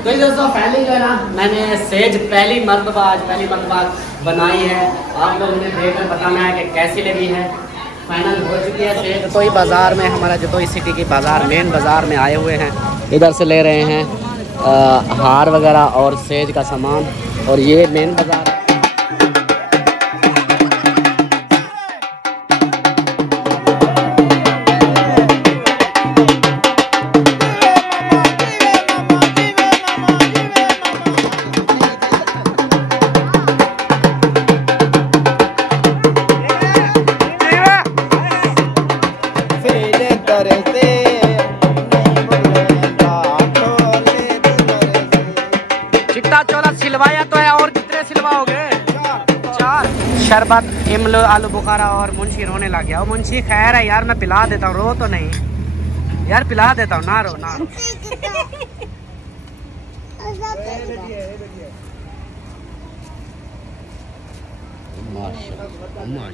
तो दोस्तों पहले जो है ना मैंने सेज पहली मरतबा बनाई है। आप लोगों ने देखकर बताना है कि कैसी लगी है। फाइनल हो चुकी है सेज। जतोई बाज़ार में, हमारा जतोई सिटी की बाज़ार, मेन बाज़ार में आए हुए हैं। इधर से ले रहे हैं हार वगैरह और सेज का सामान, और ये मेन बाज़ार है। सिलवाया तो है, और कितने सिलवाओगे? 4। शरबत, इमली, आलू बुखारा, और मुंशी रोने लग गया। मुंशी खैर है यार, मैं पिला देता हूँ, रो तो नहीं यार, पिला देता हूँ, ना रो ना रो।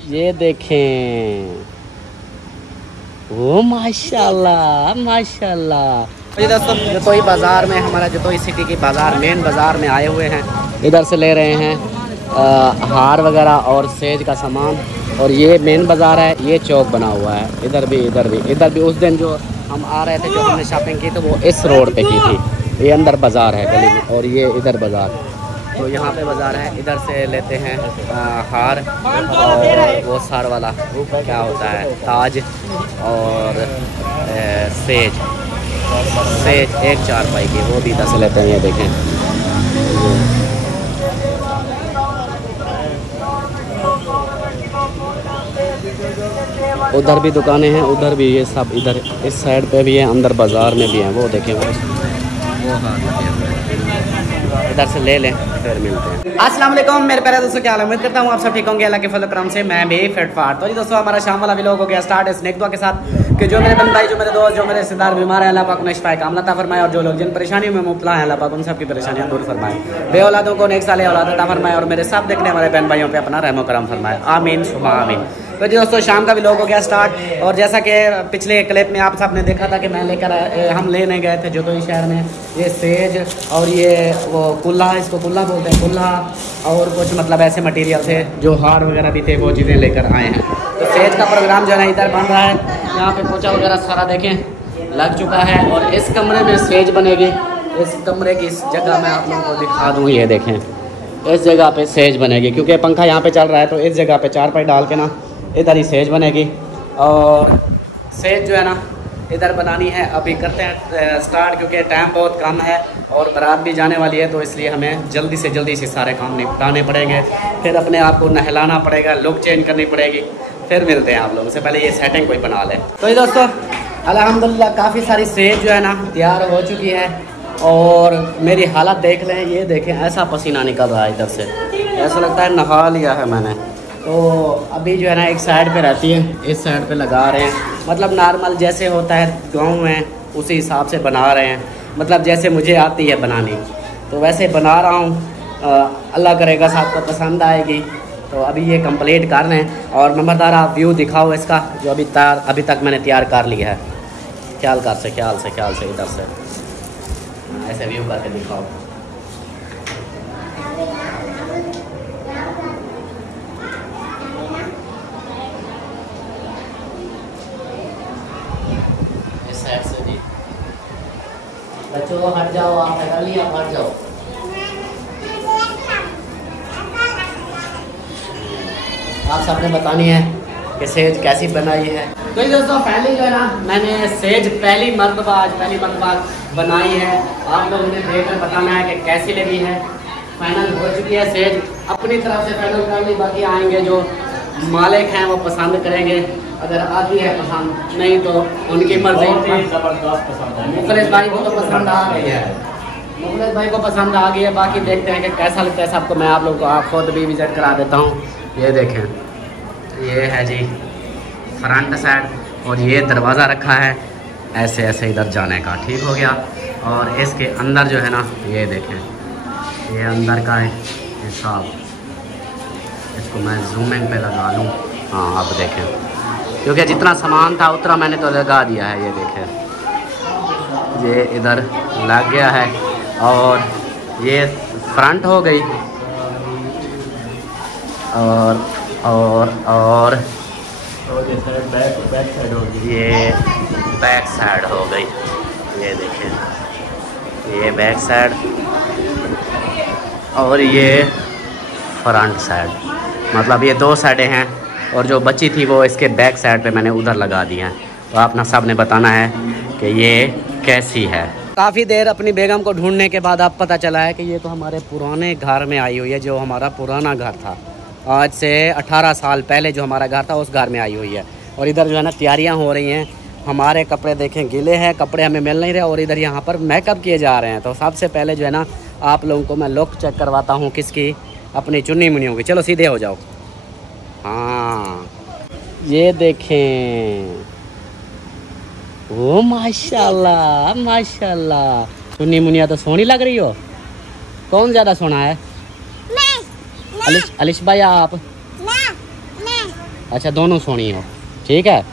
ये देखें, ओ माशाल्लाह माशाल्लाह। जी दोस्तों, जतोई बाज़ार में, हमारा जतोई सिटी की बाज़ार, मेन बाज़ार में आए हुए हैं। इधर से ले रहे हैं हार वगैरह और सेज का सामान, और ये मेन बाज़ार है। ये चौक बना हुआ है, इधर भी। उस दिन जो हम आ रहे थे, जो हमने शॉपिंग की, तो वो इस रोड पे की थी। ये अंदर बाज़ार है गली में, और ये इधर बाज़ार। तो यहाँ पे बाज़ार है। इधर से लेते हैं हार, और वो सार वाला क्या होता है, ताज, और सेज 1 4 की, वो भी 10 लेते हैं। ये देखें, उधर भी दुकानें हैं, उधर भी, ये सब इधर इस साइड पे भी है, अंदर बाज़ार में भी हैं। वो देखें, वो हार लगे हुए हैं। इधर से ले लें, फिर मिलते हैं। अस्सलाम वालेकुम मेरे प्यारे दोस्तों, क्या हाल है? उम्मीद करता हूँ आप सब ठीक होंगे। अल्लाह के फजल करम से मैं भी फिट फाट। तो जी दोस्तों, हमारा शाम वाला व्लॉग हो गया स्टार्ट इस नेक दुआ के साथ कि जो मेरे बहन भाई, जो मेरे दोस्त, जो मेरे रिश्तेदार बीमार है, अल्लाह पाक उन्हें शिफाए कामला अता फरमाए, और जो लोग जिन परेशानियों में मुब्तला हैं, अल्लाह पाक उन सबकी परेशानियां दूर फरमाए। बे औलादों को नेक साले औलाद अता फरमाए, और मेरे सब देखने हमारे बहन भाइयों पे अपना रहमो करम फरमाए। आमीन सुमा आमीन। तो जी दोस्तों, शाम का व्लॉग हो गया स्टार्ट, और जैसा कि पिछले क्लिप में आप सब ने देखा था कि मैं हम लेने गए थे जतोई शहर में ये सेज, और ये वो कुल्ला, इसको कुल्ला बोलते हैं, कुल्ला, और कुछ मतलब ऐसे मटेरियल थे, जो हार वगैरह भी थे, वो चीज़ें लेकर आए हैं। तो सेज का प्रोग्राम जो है ना इधर बन रहा है। यहाँ पे पोछा वगैरह सारा देखें लग चुका है, और इस कमरे में सेज बनेगी। इस कमरे की इस जगह मैं आप लोगों को दिखा दूँ, ये देखें, इस जगह पे सेज बनेगी, क्योंकि पंखा यहाँ पे चल रहा है। तो इस जगह पे 4 पाई डाल के ना इधर ही सेज बनेगी, और सेज जो है ना इधर बनानी है। अभी करते हैं स्टार्ट, क्योंकि टाइम बहुत कम है और बारात भी जाने वाली है, तो इसलिए हमें जल्दी से सारे काम निपटाने पड़ेंगे। फिर अपने आप को नहलाना पड़ेगा, लुक चेंज करनी पड़ेगी। फिर मिलते हैं आप लोगों से, पहले ये सेटिंग कोई बना ले। तो ये दोस्तों, अल्हम्दुलिल्लाह काफ़ी सारी सेज जो है ना तैयार हो चुकी है, और मेरी हालत देख लें, ये देखें, ऐसा पसीना निकल रहा है इधर से, ऐसा लगता है नहा लिया है मैंने। तो अभी जो है ना एक साइड पे रहती है, इस साइड पे लगा रहे हैं, मतलब नॉर्मल जैसे होता है गांव में, उसी हिसाब से बना रहे हैं, मतलब जैसे मुझे आती है बनानी, तो वैसे बना रहा हूँ। अल्लाह करेगा सबको पसंद आएगी। तो अभी ये कंप्लीट कर रहे हैं, और नंबरदार आप व्यू दिखाओ इसका, जो अभी तक मैंने तैयार कर लिया है। ख्याल से इधर से ऐसे व्यू करके दिखाओ। बच्चों हट जाओ, आप हटा लिया, हट जाओ। आप सबने बतानी है कि सेज कैसी बनाई है। तो ये दोस्तों, पहले जो है ना मैंने सेज पहली मरतबा बनाई है। आप लोगों ने देखकर बताना है कि कैसी लगी है। फाइनल हो चुकी है सेज, अपनी तरफ से फाइनल कर ली, बाकी आएंगे जो मालिक हैं वो पसंद करेंगे। अगर आती है पसंद, नहीं तो उनकी मर्जी। ज़बरदस्त पसंद है, मुखलिस भाई को तो पसंद आ गई है, मुखलिस भाई को पसंद आ गई है। बाकी देखते हैं कि कैसा लगता है सबको। मैं आप लोगों को खुद भी विजिट करा देता हूँ। ये देखें, ये है जी फ्रंट साइड, और ये दरवाज़ा रखा है ऐसे इधर जाने का, ठीक हो गया। और इसके अंदर जो है ना, ये देखें, ये अंदर का हिसाब, इसको मैं जूमिंग पे लगा लूँ। हाँ, आप देखें, क्योंकि जितना सामान था उतना मैंने तो लगा दिया है। ये देखें, ये इधर लग गया है, और ये फ्रंट हो गई और ये साइड बैक साइड होगी। ये बैक साइड हो गई। ये देखिए ये बैक साइड और ये फ्रंट साइड, मतलब ये दो साइडें हैं और जो बची थी वो इसके बैक साइड पे मैंने उधर लगा दी हैं। तो आप ना सब ने बताना है कि ये कैसी है। काफ़ी देर अपनी बेगम को ढूंढने के बाद अब पता चला है कि ये तो हमारे पुराने घर में आई हुई है, जो हमारा पुराना घर था। आज से 18 साल पहले जो हमारा घर था उस घर में आई हुई है। और इधर जो है ना तैयारियां हो रही हैं। हमारे कपड़े देखें गिले हैं, कपड़े हमें मिल नहीं रहे और इधर यहाँ पर मेकअप किए जा रहे हैं। तो सबसे पहले जो है ना आप लोगों को मैं लुक चेक करवाता हूँ किसकी, अपनी चुन्नी मुन्नियों की। चलो सीधे हो जाओ। हाँ ये देखें, ओ माशाल्लाह माशाल्लाह, चुन्नी मुनिया तो सोहनी लग रही हो। कौन ज़्यादा सोना है? अलिश भाई आप? अच्छा दोनों सोनी हो, ठीक है।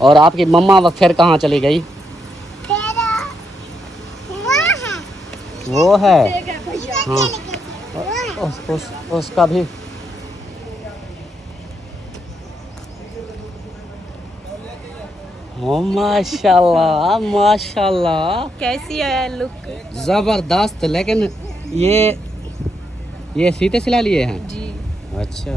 और आपकी मम्मा फिर कहाँ चली गई? वो है हाँ, उसका भी ओ माशाल्लाह माशाल्लाह, कैसी है लुक? जबरदस्त। लेकिन ये सीते सिला लिए हैं जी। अच्छा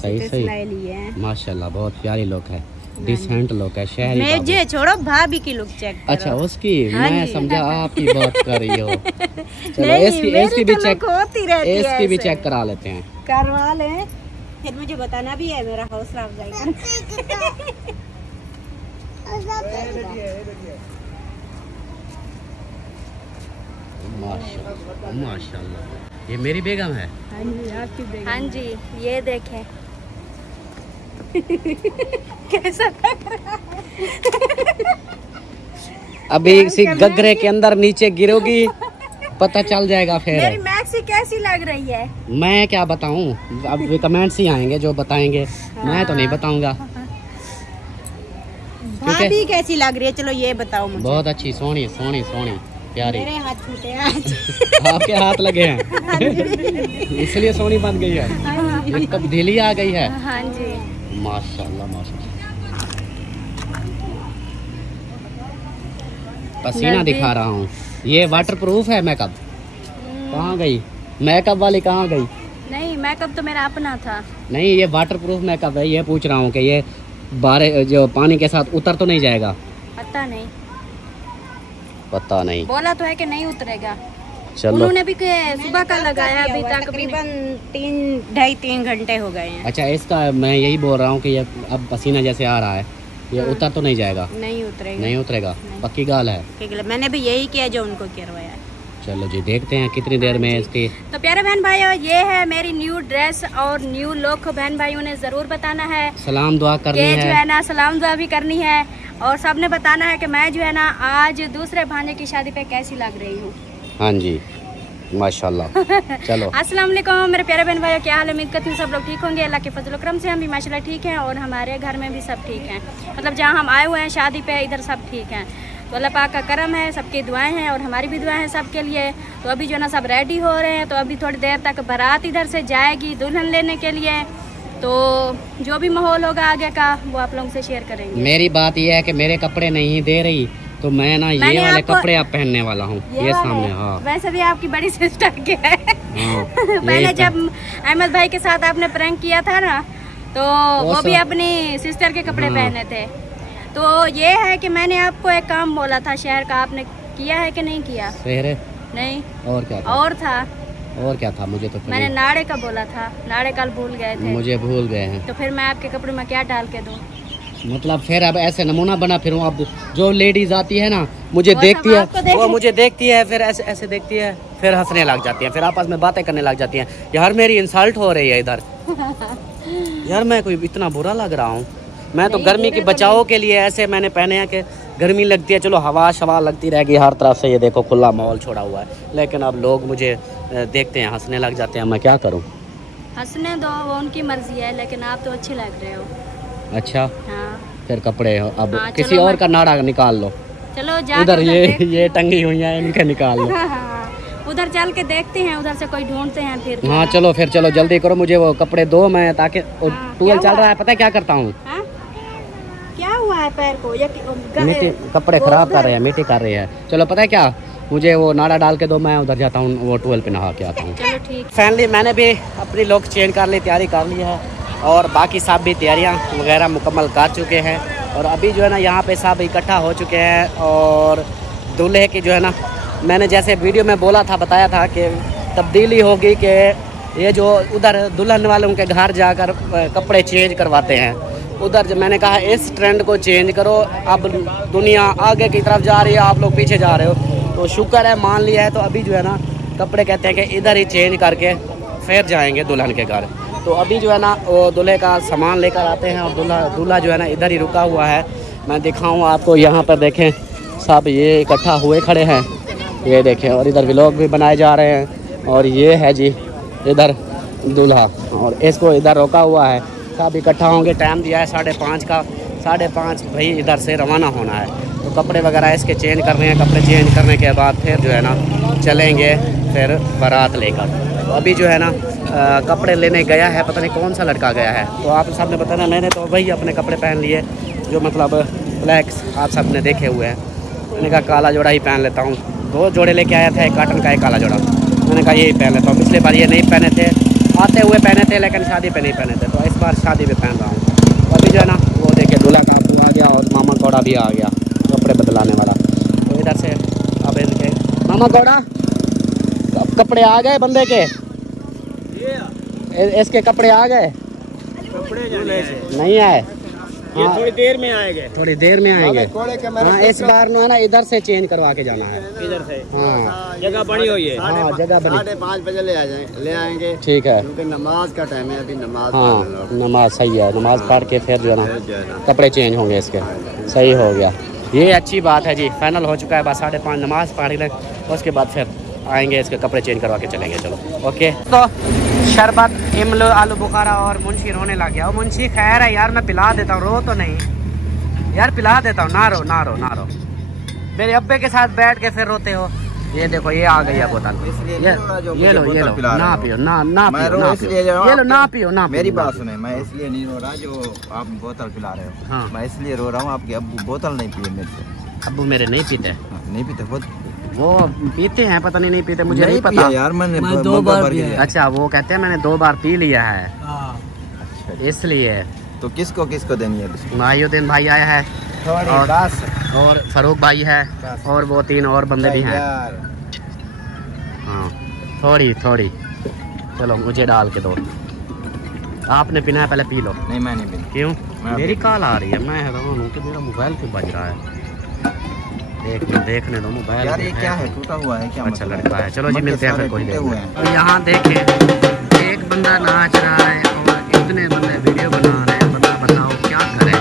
सही सही लिए हैं। माशाल्लाह, बहुत प्यारी लुक है, डिसेंट लुक है, शहरी बाबू। मुझे छोड़ो, भाभी की लुक चेक करो। अच्छा उसकी हाँ मैं जी। समझा आपकी बात कर रही हो। चलो नहीं, इसकी भी तो चेक, होती रहती है इसकी भी ऐसे। चेक करा लेते हैं। करवा लें, फिर मुझे बताना भी है, मेरा हौसला अफजाई करना। माशाल्लाह माशाल्लाह, ये मेरी बेगम है। हाँ जी आपकी बेगम। हाँ जी ये देखें कैसा लग रहा है। अभी इसी गगरे के अंदर नीचे गिरोगी पता चल जाएगा फिर। मेरी मैक्सी कैसी लग रही है? मैं क्या बताऊं, अब कमेंट्स ही आएंगे जो बताएंगे, मैं तो नहीं बताऊंगा। भाभी कैसी लग रही है? चलो ये बताओ मुझे। बहुत अच्छी, सोहनी सोहनी सोहनी प्यारी। मेरे हाथ छूटे हैं आज। आपके हाथ लगे हैं इसलिए सोहनी बन गई है, ये तब्दीली आ गई है। हाँ जी माशाल्लाह माशाल्लाह। पसीना दिखा रहा हूँ। ये वाटरप्रूफ है मेकअप। कहाँ गई मेकअप वाली, कहाँ गई? नहीं, मेकअप तो मेरा अपना था। नहीं ये वाटरप्रूफ मेकअप है। ये पूछ रहा हूँ कि ये बारे जो पानी के साथ उतर तो नहीं जाएगा? पता नहीं, पता नहीं, बोला तो है कि नहीं उतरेगा। चलो उन्होंने भी सुबह का लगाया, अभी तकरीबन 2.5-3 घंटे हो गए हैं। अच्छा इसका मैं यही बोल रहा हूँ कि ये अब पसीना जैसे आ रहा है, ये उतर तो नहीं जाएगा? नहीं उतरेगा। नहीं उतरेगा, पक्की गाल है। मैंने भी यही किया जो उनको करवाया है। चलो जी देखते हैं कितनी देर में इसकी। तो प्यारे बहन भाइयों, ये है मेरी न्यू ड्रेस और न्यू लुक। बहन भाइयों ने जरूर बताना है, सलाम दुआ करनी जो है है ना, सलाम दुआ भी करनी है और सबने बताना है कि मैं जो है ना आज दूसरे भांजे की शादी पे कैसी लग रही हूँ। हाँ जी माशाल्लाह। चलो अस्सलाम वालेकुम मेरे प्यारे बहन भाइयों, क्या हाल है? उम्मीद करती हूँ सब लोग ठीक होंगे। अल्लाह के फजल करम से हम भी माशाल्लाह ठीक हैं और हमारे घर में भी सब ठीक हैं। मतलब जहाँ हम आए हुए हैं शादी पे, इधर सब ठीक हैं। तो अल्लाह पाक का करम है, सबकी दुआएं हैं और हमारी भी दुआएं हैं सबके लिए। तो अभी जो है ना सब रेडी हो रहे हैं। तो अभी थोड़ी देर तक बारात इधर से जाएगी दुल्हन लेने के लिए। तो जो भी माहौल होगा आगे का वो आप लोगों से शेयर करेंगे। मेरी बात यह है कि मेरे कपड़े नहीं दे रही तो मैं ना ये वाले कपड़े आप पहनने वाला हूँ, ये सामने। हाँ वैसे भी आपकी बड़ी सिस्टर के है। हाँ, पहले जब अहमद भाई के साथ आपने प्रैंक किया था ना, तो वो भी अपनी सिस्टर के कपड़े पहने थे। तो ये है कि मैंने आपको एक काम बोला था शहर का, आपने किया है कि नहीं किया? शहर नहीं और क्या था? और क्या था? मुझे तो मैंने नाड़े का बोला था, नाड़े कल भूल गए थे। मुझे भूल गए हैं। तो फिर मैं आपके कपड़े में क्या डाल के दूं? मतलब फिर अब ऐसे नमूना बना फिर अब जो लेडीज आती है ना मुझे देखती है, वो मुझे देखती है फिर ऐसे ऐसे देखती है, फिर हंसने लग जाती है, फिर आपस में बातें करने लग जाती हैं। यार मेरी इंसल्ट हो रही है इधर। यार मैं कोई इतना बुरा लग रहा हूँ? मैं तो गर्मी की बचाव के लिए ऐसे मैंने पहने हैं कि गर्मी लगती है, चलो हवा शवा लगती रहेगी हर तरफ से। ये देखो खुला माहौल छोड़ा हुआ है, लेकिन अब लोग मुझे देखते हैं हंसने लग जाते हैं। मैं क्या करूँ? हंसने दो, वो उनकी मर्जी है, लेकिन आप तो अच्छे लग रहे हो। अच्छा हाँ फिर कपड़े अब हाँ, किसी और का नाड़ा निकाल लो। चलो जा उधर ये टंगी हुई है, इनके निकाल लो। उधर चल के देखते हैं, उधर से कोई ढूंढते हैं फिर। हाँ चलो फिर, चलो जल्दी करो, मुझे वो कपड़े दो, मैं ताकि टूवेल चल रहा है, पता है क्या करता हूँ, क्या हुआ है पैर को? मिट्टी कपड़े खराब कर रहे हैं, मिट्टी कर रही है। चलो पता है क्या, मुझे वो नाड़ा डाल के दो, मैं उधर जाता हूँ, वो टूवेल पे नहा के आता हूँ। चलो ठीक। फाइनली मैंने भी अपनी लुक चेंज कर ली, तैयारी कर ली है, और बाकी सब भी तैयारियाँ वगैरह मुकम्मल कर चुके हैं। और अभी जो है ना यहाँ पे सब इकट्ठा हो चुके हैं, और दूल्हे की जो है ना, मैंने जैसे वीडियो में बोला था, बताया था कि तब्दीली होगी कि ये जो उधर दुल्हन वालों के घर जाकर कपड़े चेंज करवाते हैं, उधर मैंने कहा इस ट्रेंड को चेंज करो। अब दुनिया आगे की तरफ जा रही है, आप लोग पीछे जा रहे हो, तो शुक्र है मान लिया है। तो अभी जो है ना कपड़े कहते हैं कि इधर ही चेंज करके फिर जाएंगे दुल्हन के घर। तो अभी जो है ना वो दूल्हे का सामान लेकर आते हैं, और दूल्हा जो है ना इधर ही रुका हुआ है। मैं दिखाऊँ आपको, यहाँ पर देखें सब ये इकट्ठा हुए खड़े हैं, ये देखें, और इधर व्लॉग भी बनाए जा रहे हैं। और ये है जी इधर दूल्हा, और इसको इधर रोका हुआ है, सब इकट्ठा होंगे। टाइम दिया है 5:30 का, 5:30 भाई इधर से रवाना होना है। तो कपड़े वगैरह इसके चेंज कर रहे हैं, कपड़े चेंज करने के बाद फिर जो है ना चलेंगे फिर बारात लेकर। तो अभी जो है ना कपड़े लेने गया है, पता नहीं कौन सा लड़का गया है, तो आप सब ने बताना। मैंने तो वही अपने कपड़े पहन लिए जो मतलब ब्लैक्स आप सब ने देखे हुए हैं। मैंने कहा काला जोड़ा ही पहन लेता हूँ, 2 जोड़े लेके आया था, एक काटन का एक काला जोड़ा। मैंने कहा यही पहन लेता हूँ, पिछले बार ये नहीं पहने थे, आते हुए पहने थे, लेकिन शादी पे नहीं पहने थे, तो इस बार शादी पे पहन रहा हूँ। तो अभी जो है ना वो देखिए दूल्हा का आ गया, और मामा कौड़ा भी आ गया कपड़े बदलाने वाला। तो इधर से अब इनके मामा कौड़ा कपड़े आ गए बंदे के, इसके कपड़े आ गए, कपड़े नहीं आए, ये थोड़ी देर में आएंगे, थोड़ी देर में आएंगे। हाँ इस बार ना इधर से चेंज करवा के जाना है, इधर से। हाँ जगह बनी हुई है, हाँ जगह बनी। 5:30 बजे ले आएंगे, ठीक है, क्योंकि नमाज का टाइम है अभी। नमाज हाँ नमाज सही है, नमाज पढ़ के फिर जो है ना कपड़े चेंज होंगे इसके। सही हो गया, ये अच्छी बात है जी। फाइनल हो चुका है, बस 5:30 नमाज पढ़ लें, उसके बाद फिर आएंगे, इसके कपड़े चेंज करवा के चलेंगे। चलो ओके। तो शरबत, इमलो, आलू बुखारा, और मुंशी रोने लग गया। वो मुंशी खैर है यार, मैं पिला देता हूँ, रो तो नहीं यार, पिला देता हूँ, ना रो ना रो ना रो। मेरे अब्बे के साथ बैठ के फिर रोते हो। ये देखो ये आ गई है बोतल, ये लो ना पियो, ना पियो, ये लो ना पियो, ना। मेरी बात सुने, मैं इसलिए नहीं रो रहा जो आप बोतल पिला रहे हो। हाँ। मैं इसलिए रो रहा हूँ, आपके अब्बू बोतल नहीं पिए मेरे से। अब्बू मेरे नहीं पीते, नहीं पीते, वो पीते हैं, पता नहीं पीते, मुझे नहीं पता यार। मैंने 2 बार पिया। अच्छा वो कहते हैं मैंने 2 बार पी लिया है, इसलिए। तो किसको किसको देनी है? मायुद्दीन भाई आया है, और फरूक भाई है, और वो 3 और बंदे भी हैं। हाँ थोड़ी थोड़ी, चलो मुझे डाल के दो। आपने पीना है, पहले पी लो। नहीं मैं नहीं पीना। क्यों? मेरी कॉल आ रही है, मैं हैरान हूँ कि मेरा मोबाइल क्यों बज रहा है। देखने दो मोबाइल। यार ये क्या है, टूटा हुआ है क्या? अच्छा लड़का है, चलो जी मिलते हैं फिर कोई देर में। और यहाँ देखें एक बंदा नाच रहा है और इतने बंदे वीडियो बना रहे हैं, बताओ क्या करें।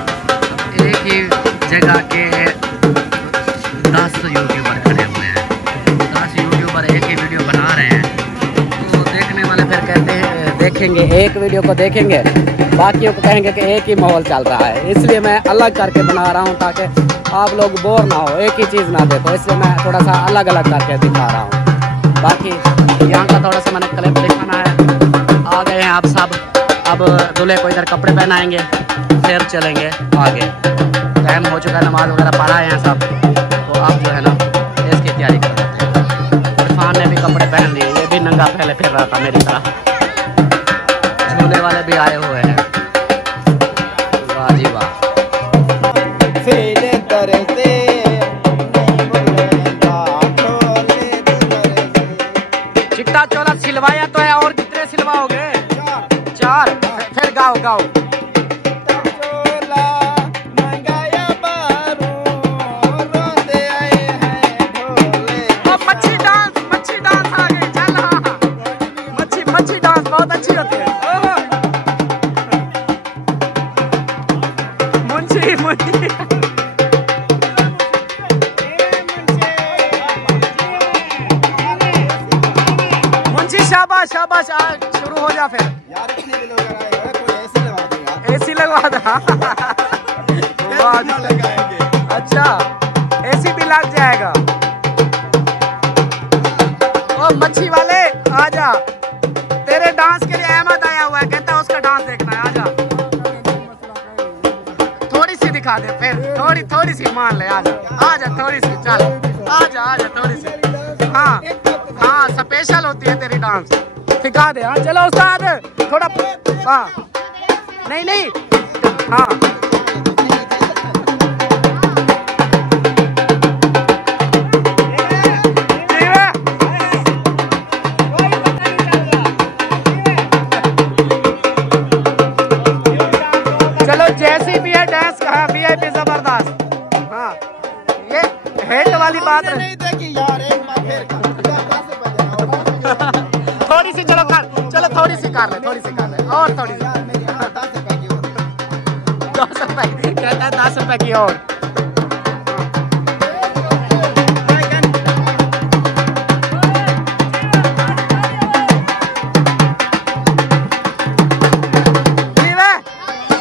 एक ही जगह के 10 यूट्यूबर खड़े हुए हैं, 10 यूट्यूबर एक ही वीडियो बना रहे हैं, तो देखने वाले फिर कहते हैं, देखेंगे एक वीडियो को देखेंगे, बाकियों को कहेंगे कि एक ही माहौल चल रहा है। इसलिए मैं अलग करके बना रहा हूँ ताकि आप लोग बोर ना हो, एक ही चीज़ ना देखो, इसलिए मैं थोड़ा सा अलग अलग करके दिखा रहा हूँ। बाकी यहाँ का थोड़ा सा मैंने क्लिप दिखाना है। आ गए हैं आप सब, अब दूल्हे को इधर कपड़े पहनाएंगे, फिर चलेंगे आगे। टाइम हो चुका है, नमाज वगैरह पढ़ा है सब, तो अब जो है ना इसकी तैयारी कर सकते हैं। इरफान ने भी कपड़े पहन लिए, ये भी नंगा पहले फिर रहा था मेरी तरह। झूले वाले भी आए हुए हैं, वाह जी वाह। चिट्टा चोला सिलवाया तो है, और कितने सिलवाओगे? 4। फिर गाओ। मच्छी डांस आ गई, चल हाँ, मच्छी डांस बहुत अच्छी होती है। मुंशी शाबाश, शुरू हो जा फिर। यार इतने भी लोग आए हैं, कोई ऐसी लगा देगा। एसी लगवा दो। अच्छा एसी भी लग जाएगा। ओ मच्छी वाले आजा, तेरे डांस के लिए अहमद आया हुआ है, कहता है उसका डांस देखना है, आजा। थोड़ी सी दिखा दे फिर, थोड़ी सी मान ले, आजा आजा थोड़ी सी, चल आजा आजा थोड़ी सी। हाँ स्पेशल होती है तेरी डांस, सिखा दे। हाँ चलो उस्ताद थोड़ा, हाँ नहीं हाँ चलो जैसी भी है डांस कहा VIP जबरदस्त। हाँ ये हेट वाली बात नहीं देखी यार, एक बार फिर थोड़ी सी चलो थोड़ी सी कर ले और थोड़ी सी 10 रुपए कहता है, 10 रुपए की और।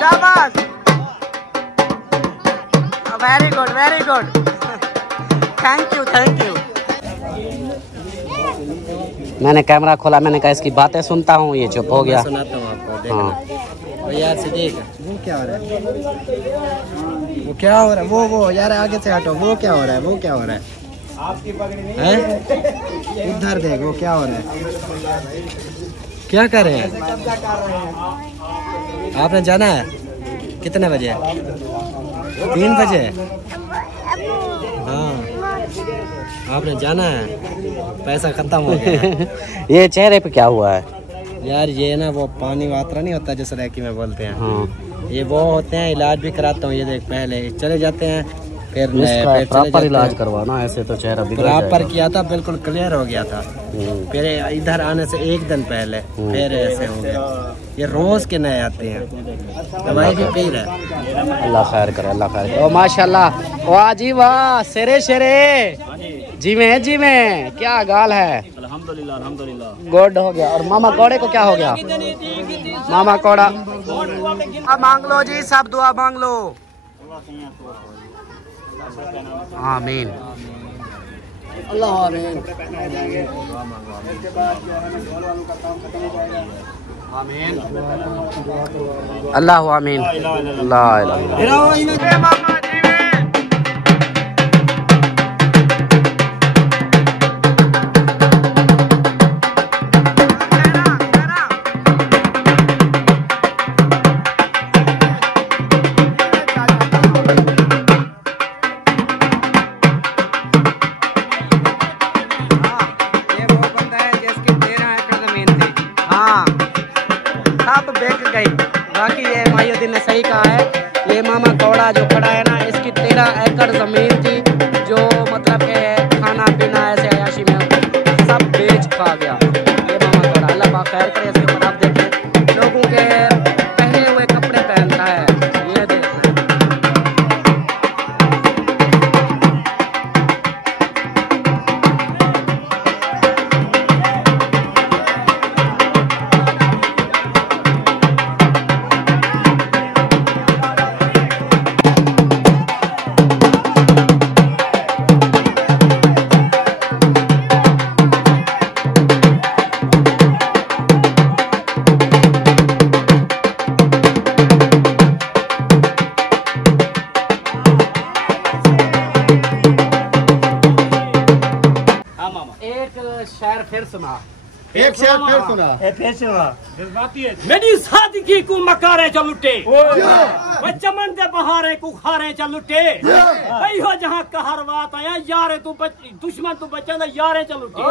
शाबाश, वेरी गुड थैंक यू। मैंने कैमरा खोला, मैंने कहा इसकी बातें सुनता हूँ, ये चुप हो गया। सुनाता हूँ आपको, देखना। हाँ यार से देख, वो क्या हो रहा है, वो यार आगे से हटो, वो क्या हो रहा है हैं? उधर देख, वो क्या हो रहा है, क्या कर रहे हैं? आपने जाना है कितने बजे? 3 बजे। हाँ आपने जाना है, पैसा खत्म हो गया। ये चेहरे पे क्या हुआ है यार? ये ना वो पानी वात्रा नहीं होता जैसे रैकी में बोलते हैं। हाँ। ये वो होते हैं, इलाज भी कराता हूँ। ये देख पहले चले जाते हैं, फिर प्रॉपर इलाज करवाना, ऐसे तो चेहरा प्रॉपर किया था, बिल्कुल क्लियर हो गया था। फिर इधर आने से 1 दिन पहले फिर ऐसे हो गया। ये रोज के नए आते हैं, दवाई भी पी रहे। अल्लाह खैर करे, अल्लाह खैर करे। ओ माशाल्लाह, वाह जी वाह, शेरे जी में क्या गाल है। अल्हम्दुलिल्लाह गुड हो गया। और मामा कौड़े को क्या हो गया? मामा कौड़ा मांग लो जी, सब दुआ मांग लो। आमीन अल्लाह आमीन। अल्लाह आमीन। ला इलाहा बाकी ये माहिउद्दीन ने सही कहा है। ये मामा कौड़ा जो खड़ा है ना, इसकी 13 एकड़ जमीन थी, जो मतलब के खाना पीना ऐसे अयाशी में सब बेच खा गया ये मामा कौड़ा। अल्लाह पाक खैर करे। इसके ऊपर आप देखें, लोगों के पहने हुए कपड़े पहनता है, ये देखें। एक शेर फिर सुना। मेरी सादगी को मकारे चल लुटे, चमन दे बहारे को खारे चल लुटे। भाई हो जहाँ कहर बात आया, यारे तू दुश्मन तू बचा ना, यारे चल लुटे।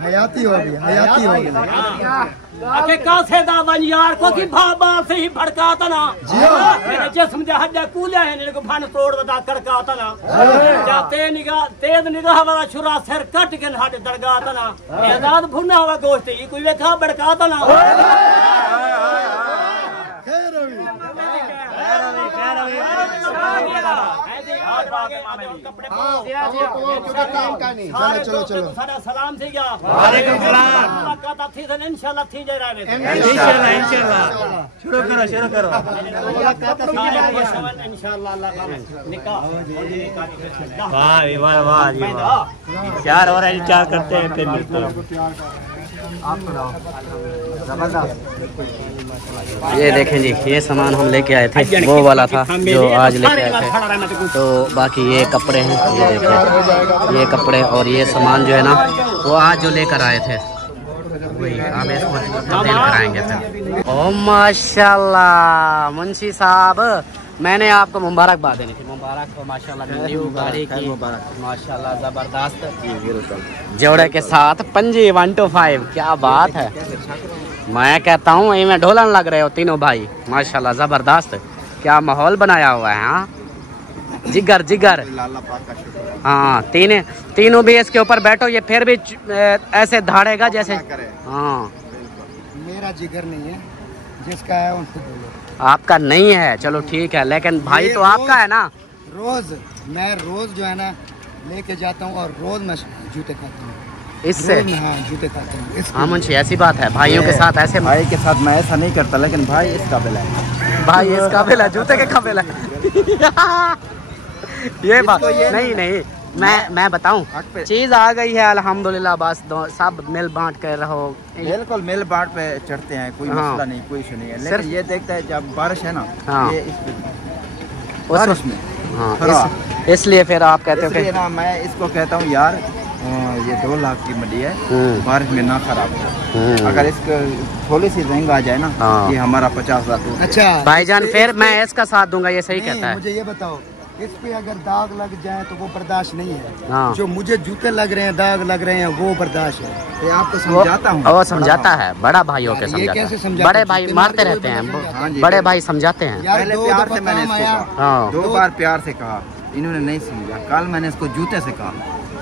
हयाती होगी, हयाती होगी। आके कासे दा वन यार को की भाबा से ही भड़काता ना, मेरे जिस्म दे हड्डे कूले हैं, इनको भन तोड़ दा कड़काता ना। जाते निगाह तेज निगाह वाला छुरा सिर कट के हड्ड दड़गाता ना। आजाद भुना हुआ गोश्त ही कोई वेखा भड़काता ना। चलो चलो सारा सलाम थी गया वालेकुम सलाम मुलाकात थी तो इंशाल्लाह थी जे रहे इंशाल्लाह इंशाल्लाह शुरू करो इंशाल्लाह अल्लाह का निकाह वाह वाह वाह जी वाह चार और है चार करते हैं फिर मिलते हैं ये देखें जी, ये सामान हम लेके आए थे, वो वाला था जो आज लेके आए थे। तो बाकी ये कपड़े हैं, ये देखें, ये कपड़े और ये सामान जो है ना वो आज जो लेकर आए थे वही हम इसको तब्दील कराएंगे फिर। ओ माशाल्लाह मुंशी साहब, मैंने आपको मुबारकबाद देनी थी। मुबारक हो माशाल्लाह, न्यू गाड़ी की माशाल्लाह जबरदस्त जोड़े के साथ पंजी 125, क्या बात है। मैं कहता हूँ यही में ढोलन लग रहे हो तीनों भाई माशाल्लाह जबरदस्त, क्या माहौल बनाया हुआ है। हाँ जिगर जिगर, हाँ तीनों भी इसके ऊपर बैठो, ये फिर भी ऐसे धाड़ेगा जैसे। हाँ मेरा जिगर नहीं है, जिसका है उनको बोलो। आपका नहीं है, चलो ठीक है, लेकिन भाई तो आपका है ना। मैं रोज जो है ना लेके जाता हूँ और रोज मैं जूते खाता हूँ इससे। हाँ जूते खाता हूँ। हाँ मुंशी ऐसी बात है, भाइयों के साथ ऐसे। भाई के साथ मैं ऐसा नहीं करता, लेकिन भाई इस काबिल है, भाई इस काबिल है, जूते के काबिल है। ये बात नहीं मैं बताऊं, चीज आ गई है अल्हम्दुलिल्लाह, बस सब मिल बांट कर रहो। बिल्कुल मिल बांट पे चढ़ते हैं, कोई मसला नहीं, कोई इशू नहीं है। लेकिन ये देखता है जब बारिश है ना, ये बारिश में इसलिए फिर आप कहते हो कि ना, मैं इसको कहता हूँ यार ये 2 लाख की मंडी है, बारिश में ना खराब हो। अगर इसको थोड़ी सी रंग आ जाए ना, ये हमारा 50 लाख। अच्छा भाईजान, फिर मैं इसका साथ दूंगा, ये सही कहता है। मुझे ये बताओ, इस पे अगर दाग लग जाए तो वो बर्दाश्त नहीं है। हाँ। जो मुझे जूते लग रहे हैं, दाग लग रहे हैं, वो बर्दाश्त है। ये आपको समझाता हूँ, वो समझाता है, बड़ा भाई होके ये समझाता कैसे है। समझाते बड़े हैं? भाई मारते रहते हैं, बड़े भाई समझाते हैं। पहले प्यार से मैंने इसको कहा, हाँ 2 बार प्यार से कहा, इन्होंने नहीं समझा। कल मैंने इसको जूते से कहा,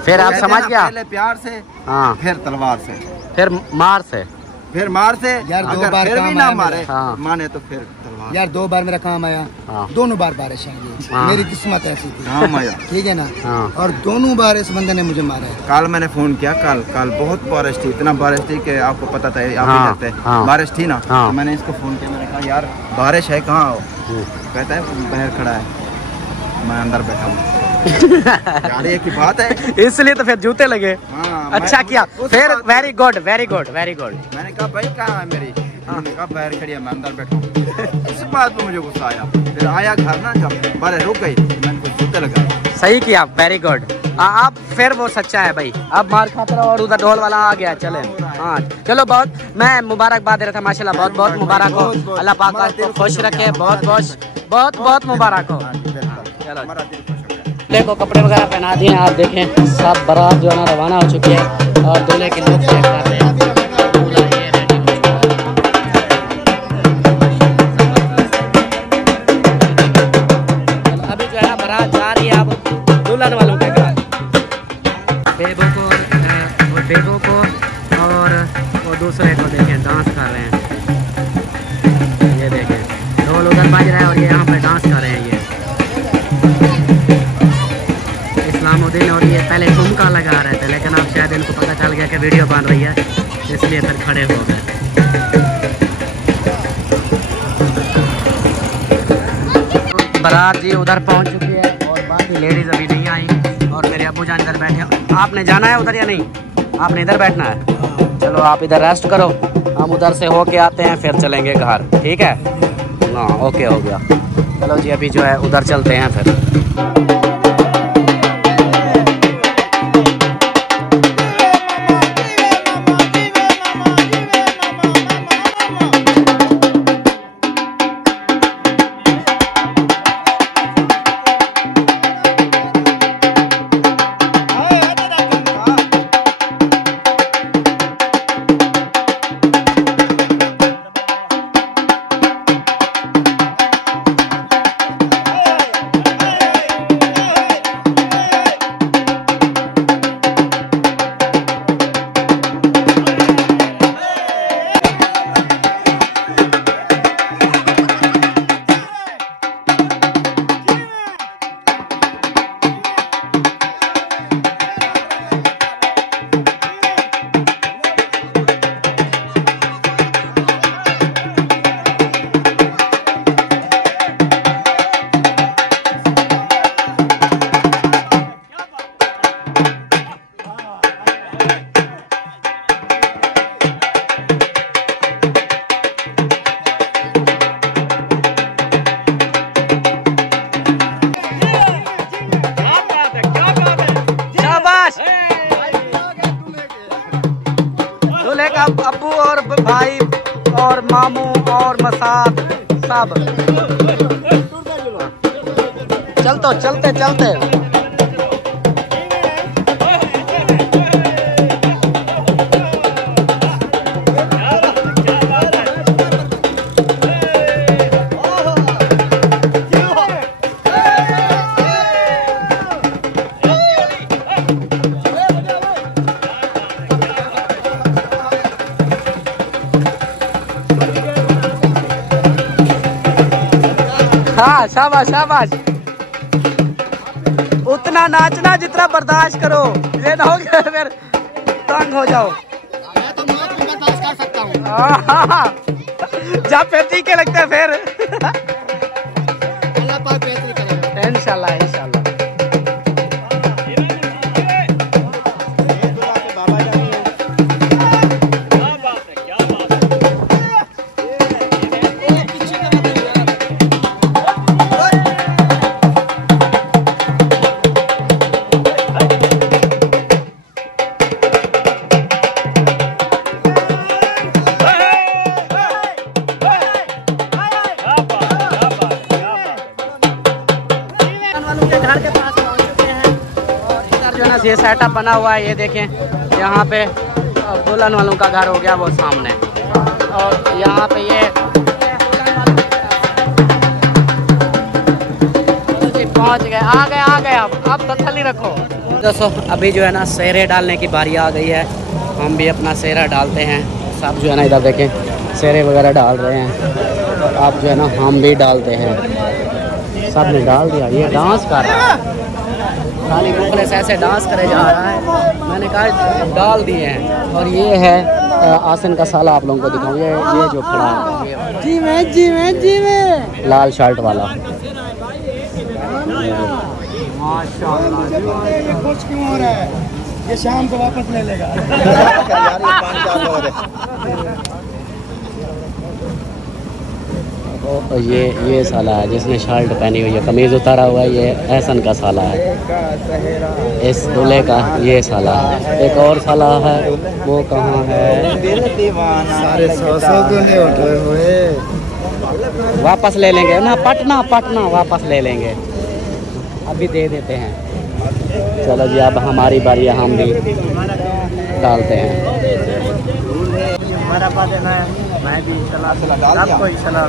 फिर आप समझ गया। पहले प्यार से, हाँ फिर तलवार से, फिर मार से, फिर मार से। यार 2 अगर बार फिर भी काम ना आया मारे, हाँ। माने तो फिर तलवार। यार 2 बार मेरा काम आया, हाँ। दोनों बार बारिश आई है। हाँ। मेरी किस्मत ऐसी थी, हाँ माया। ठीक है ना। हाँ। और दोनों बार इस बंदे ने मुझे मारा है। कल मैंने फोन किया, कल बहुत बारिश थी, इतना बारिश थी कि आपको पता था, आप हाँ, ही करते हाँ। बारिश थी ना। हाँ। तो मैंने इसको फोन किया, मैंने कहा यार बारिश है, कहाँ हो? कहता है बाहर खड़ा है, मैं अंदर बैठा हूँ। यार ये की बात है, इसलिए तो फिर जूते लगे। हाँ, अच्छा किया फिर, वेरी गुड वेरी गुड। मैंने कहा भाई कहाँ है मेरी? मैंने कहा बाहर खड़ी है, मैं अंदर बैठा हूँ। इस बात पे मुझे गुस्सा आया, फिर आया घर ना, जब बारिश रुक गई मैंने कुछ जूते लगाए। सही किया, वेरी गुड। अब फिर वो सच्चा है भाई, अब मार खाता रहा और उधर ढोल वाला आ गया। चले हाँ चलो, बहुत मैं मुबारकबाद दे रहा था माशाल्लाह, बहुत बहुत मुबारक हो, अल्लाह पाक आपको खुश रखे, बहुत बहुत मुबारक हो। चलो देखो कपड़े वगैरह पहना दिए, आप देखें सब बारात जो है ना रवाना हो चुकी है और दूल्हे के लोग चेक कर रहे हैं। दूल्हा ये रेडी हो चुका है। अभी जो है ना बारात जा रही है अब दुल्हन वालों के घर। बेबो को और वो दूसरे को देखें डांस कर रहे हैं, ये देखें ढोल उधर बज रहा है और ये यहाँ पे डांस कर रहे हैं। ये इस्लामुद्दीन और ये पहले ठुमका लगा रहे थे, लेकिन अब शायद इनको पता चल गया कि वीडियो बन रही है, इसलिए फिर खड़े हो गए। बारात जी उधर पहुंच चुकी है और बाकी लेडीज अभी नहीं आई और मेरे अब्बू जान इधर बैठे। आपने जाना है उधर या नहीं? आपने इधर बैठना है? चलो आप इधर रेस्ट करो, हम उधर से होके आते हैं फिर चलेंगे घर, ठीक है? हाँ ओके हो गया। चलो जी अभी जो है उधर चलते हैं फिर। मसाद सब। चलते चलते हाँ शाबाश शाबाश। उतना नाचना जितना बर्दाश्त करो, ये ना हो गया फिर तंग हो जाओ। मैं तो मौत भी बर्दाश्त कर सकता हूँ। जब पेटी के लगते हैं फिर अल्लाह पाक बेहतरी करेगा इंशाल्लाह इंशाल्लाह। घर के पास पहुंच चुके हैं और इधर जो है ना ये सेटअप बना हुआ है। ये देखें यहाँ पे दुल्हन वालों का घर हो गया वो सामने, और यहाँ पे ये पहुंच गए, आ गए। अब तसल्ली रखो दोस्तों। अभी जो है ना सेहरे डालने की बारी आ गई है। हम भी अपना सेहरा डालते हैं। सब जो है ना इधर देखें सेहरे वगैरह डाल रहे हैं, और अब जो है ना हम भी डालते हैं। सब ने डाल दिया। ये डांस कर रहा है, खाली मुखले से ऐसे डांस करे जा रहा है। मैंने कहा डाल दिए हैं। और ये है आसन का साला, आप लोगों को दिखाऊं। ये जो खड़ा है जी में लाल शर्ट वाला, माशाल्लाह। खुश क्यों हो रहा है? ये शाम को वापस ले लेगा। ये साला है जिसने शर्ट पहनी हुई है, कमीज उतारा हुआ है। ये एहसन का साला है, इस दूल्हे का ये साला है। एक और साला है, वो कहाँ है? सारे 100 दूल्हे उठे हुए। वापस ले लेंगे ना, पटना वापस ले लेंगे, अभी दे देते हैं। चलो जी अब हमारी बारी है, हम भी डालते हैं। हमारा बात है ना, मैं भी चला आपको ही चला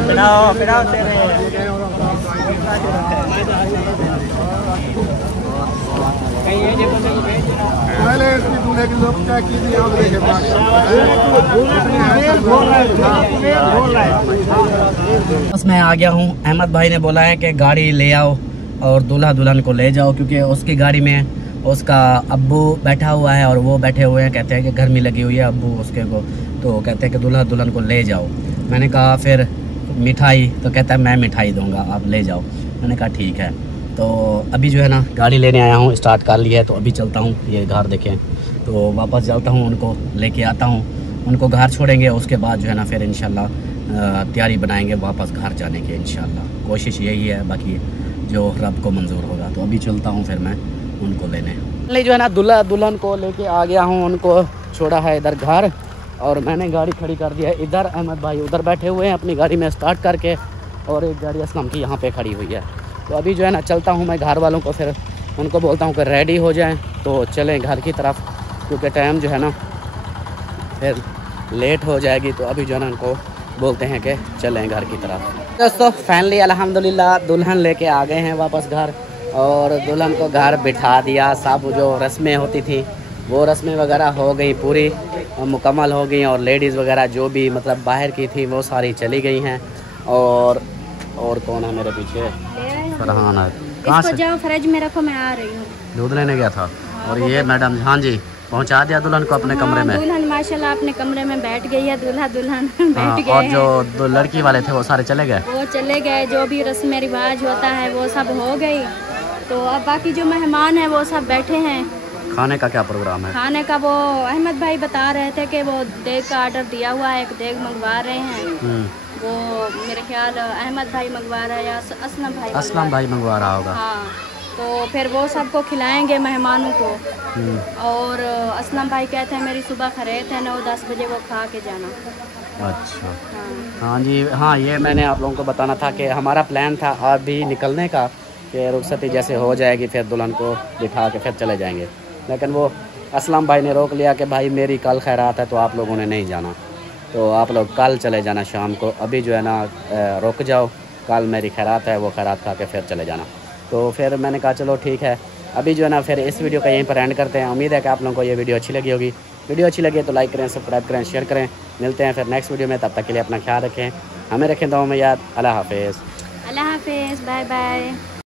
बनाओ तेरे पहले इसकी दूल्हे की लोग क्या कीजिए आप देखें। बस मैं आ गया हूँ। अहमद भाई ने बोला है कि गाड़ी ले आओ और दूल्हा दुल्हन को ले जाओ, क्योंकि उसकी गाड़ी में उसका अब्बू बैठा हुआ है और वो बैठे हुए हैं। कहते हैं कि गर्मी लगी हुई है अब्बू उसके को, तो कहते हैं कि दूल्हा दुल्हन को ले जाओ। मैंने कहा फिर मिठाई, तो कहता है मैं मिठाई दूंगा, आप ले जाओ। मैंने कहा ठीक है। तो अभी जो है ना गाड़ी लेने आया हूँ, स्टार्ट कर लिया है, तो अभी चलता हूँ। ये घर देखें, तो वापस चलता हूँ, उनको लेके आता हूँ, उनको घर छोड़ेंगे। उसके बाद जो है ना फिर इंशाल्लाह तैयारी बनाएंगे वापस घर जाने की। इंशाल्लाह कोशिश यही है, बाकी जो रब को मंजूर होगा। तो अभी चलता हूँ फिर मैं उनको लेने। जो है ना दूल्हा दुल्हन को लेके आ गया हूँ, उनको छोड़ा है इधर घर, और मैंने गाड़ी खड़ी कर दिया है इधर। अहमद भाई उधर बैठे हुए हैं अपनी गाड़ी में स्टार्ट करके, और एक गाड़ी असलम की यहाँ पे खड़ी हुई है। तो अभी जो है ना चलता हूँ मैं घर वालों को, फिर उनको बोलता हूँ कि रेडी हो जाएं तो चलें घर की तरफ, क्योंकि टाइम जो है ना फिर लेट हो जाएगी। तो अभी जो है ना उनको बोलते हैं कि चलें घर की तरफ। दोस्तों फाइनली अल्हम्दुलिल्लाह दुल्हन लेके आ गए हैं वापस घर, और दुल्हन को घर बिठा दिया। सब जो रस्में होती थी वो रस्में वगैरह हो गई, पूरी मुकम्मल हो गई, और लेडीज़ वगैरह जो भी मतलब बाहर की थी वो सारी चली गई हैं। और कौन है मेरे पीछे? फरहान है। कहाँ से? जाओ फ्रिज में रखो, मैं आ रही हूँ। दूध लेने गया था। और ये मैडम हाँ जी पहुँचा दिया दुल्हन को अपने कमरे में। दुल्हन माशाल्लाह अपने कमरे में बैठ गई है, दूल्हा दुल्हन बैठ गए। और जो दो लड़की वाले थे वो सारे चले गए, वो चले गए। जो भी रस्म रिवाज होता है वो सब हो गई। तो अब बाकी जो मेहमान हैं वो सब बैठे हैं। खाने का क्या प्रोग्राम है? खाने का वो अहमद भाई बता रहे थे कि वो देग का ऑर्डर दिया हुआ है, एक देग मंगवा रहे हैं। वो मेरे ख्याल अहमद भाई मंगवा रहा है या असलम भाई मंगवा रहा होगा। हाँ, तो फिर वो सबको खिलाएंगे मेहमानों को। और असलम भाई कहते हैं मेरी सुबह खरीद है 9-10 बजे वो खा के जाना। अच्छा हाँ जी, हाँ ये मैंने आप लोगों को बताना था कि हमारा प्लान था अभी निकलने का कि रुखसती जैसे हो जाएगी फिर दुल्हन को बिठा के फिर चले जाएंगे, लेकिन वो असलम भाई ने रोक लिया कि भाई मेरी कल खैरात है तो आप लोगों ने नहीं जाना, तो आप लोग कल चले जाना शाम को, अभी जो है ना रुक जाओ, कल मेरी खैरात है वो खैरात खा के फिर चले जाना। तो फिर मैंने कहा चलो ठीक है, अभी जो है ना फिर इस वीडियो का यहीं पर एंड करते हैं। उम्मीद है कि आप लोगों को ये वीडियो अच्छी लगी होगी। वीडियो अच्छी लगी तो लाइक करें, सब्सक्राइब करें, शेयर करें। मिलते हैं फिर नेक्स्ट वीडियो में, तब तक के लिए अपना ख्याल रखें, हमें रखें दुआ में याद। अल्लाह हाफिज़। अल्लाह हाफिज़, बाय बाय।